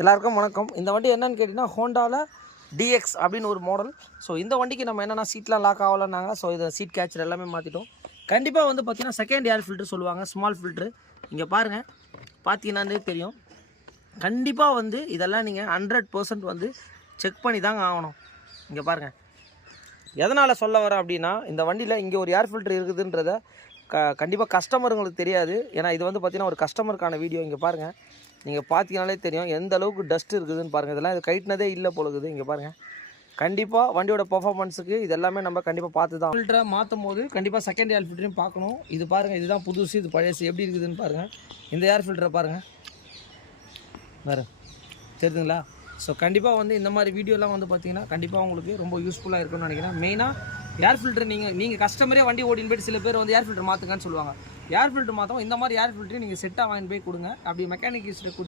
எல்லாருக்கும் வணக்கம். இந்த வண்டி என்னன்னு கேட்டிங்கன்னா ஹோண்டாவில் டிஎக்ஸ் அப்படின்னு ஒரு மாடல். ஸோ இந்த வண்டிக்கு நம்ம என்னென்னா சீட்லாம் லாக் ஆகலைன்னாங்க. ஸோ இதை சீட் கேச்சர் எல்லாமே மாற்றிட்டோம். கண்டிப்பாக வந்து பார்த்திங்கன்னா செகண்ட் ஏர் ஃபில்ட்ரு சொல்லுவாங்க, ஸ்மால் ஃபில்ட்ரு. இங்கே பாருங்கள், பார்த்தீங்கன்னாலே தெரியும். கண்டிப்பாக வந்து இதெல்லாம் நீங்கள் 100% வந்து செக் பண்ணி தாங்க ஆகணும். இங்கே பாருங்கள், எதனால் சொல்ல வரேன் அப்படின்னா, இந்த வண்டியில் இங்கே ஒரு ஏர் ஃபில்ட்ரு இருக்குதுன்றத கண்டிப்பாக கஸ்டமருங்களுக்கு தெரியாது. ஏன்னா இது வந்து பார்த்திங்கன்னா ஒரு கஸ்டமருக்கான வீடியோ. இங்கே பாருங்கள், நீங்கள் பார்த்தீங்கனாலே தெரியும் எந்த அளவுக்கு டஸ்ட் இருக்குதுன்னு பாருங்கள். இதெல்லாம் இது கைட்டினதே இல்லை போலுக்குது. இங்கே பாருங்கள், கண்டிப்பாக வண்டியோட பர்ஃபார்மன்ஸுக்கு இதெல்லாமே நம்ம கண்டிப்பாக பார்த்து தான் ஃபில்டரை மாற்றும் போது கண்டிப்பாக செகண்ட் ஏர் ஃபில்டரையும் பார்க்கணும். இது பாருங்கள், இதுதான் புதுசு, இது பழையசு எப்படி இருக்குதுன்னு பாருங்கள். இந்த ஏர் ஃபில்டரை பாருங்கள், வேறு தெரியுதுங்களா? ஸோ கண்டிப்பாக வந்து இந்த மாதிரி வீடியோலாம் வந்து பார்த்தீங்கன்னா கண்டிப்பாக உங்களுக்கு ரொம்ப யூஸ்ஃபுல்லாக இருக்கும்னு நினைக்கிறேன். மெயினாக ஏர் ஃபில்டர் நீங்கள் கஸ்டமரே வண்டி ஓடின்னு போய்ட்டு சில பேர் வந்து ஏர் ஃபில்டர் மாற்றுங்கன்னு சொல்லுவாங்க. ஏர் ஃபில்டர் மாற்றவும் இந்த மாதிரி ஏர் ஃபில்டரையும் நீங்கள் செட்டாக வாங்கி போய் கொடுங்க. அப்படி மெக்கானிக்